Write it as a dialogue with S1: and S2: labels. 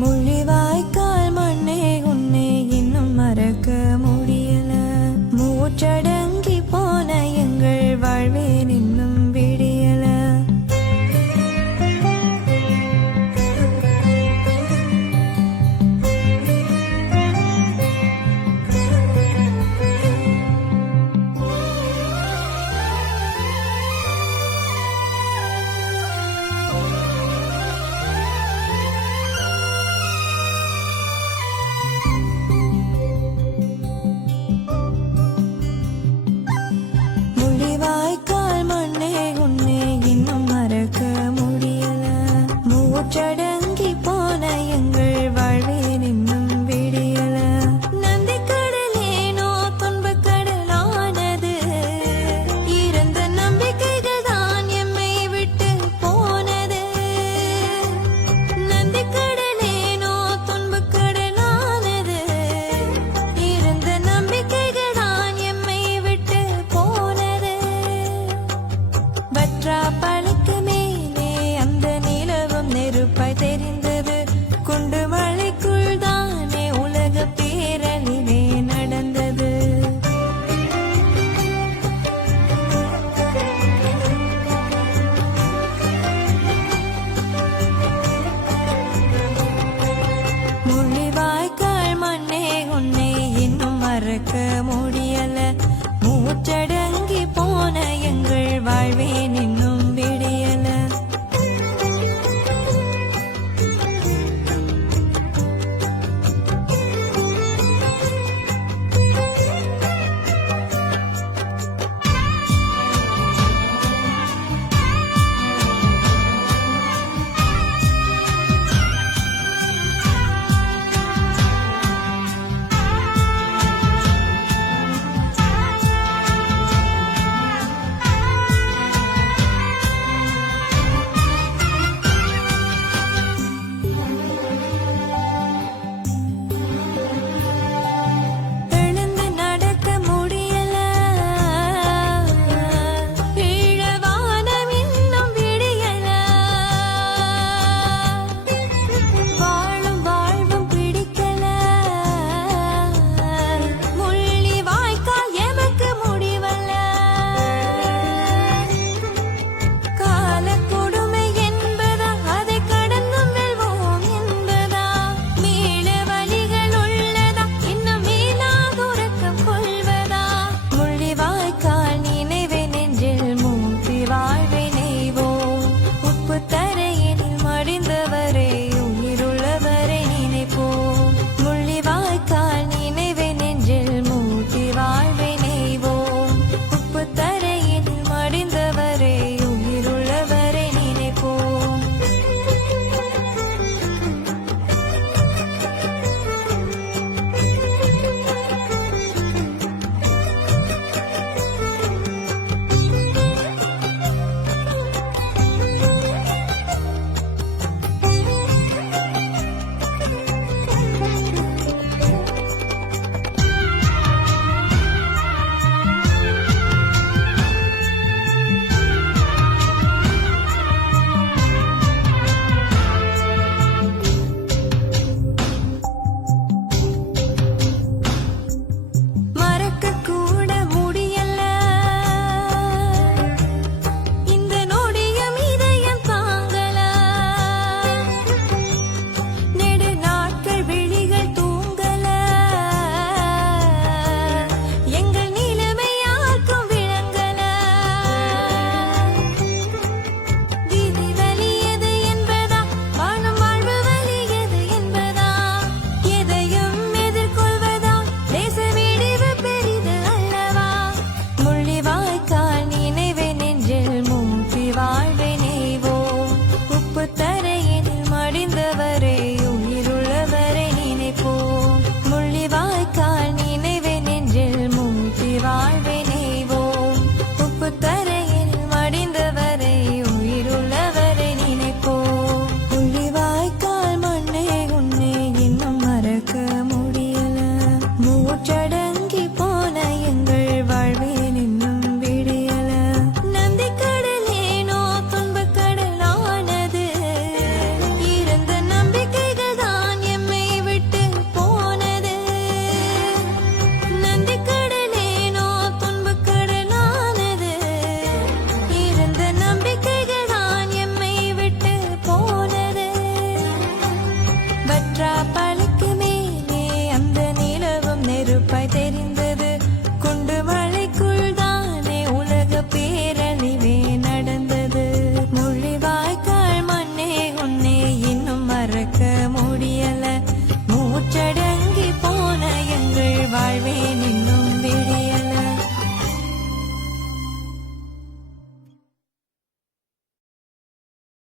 S1: മുള്ളിവാ जड़ మూచడంగి పో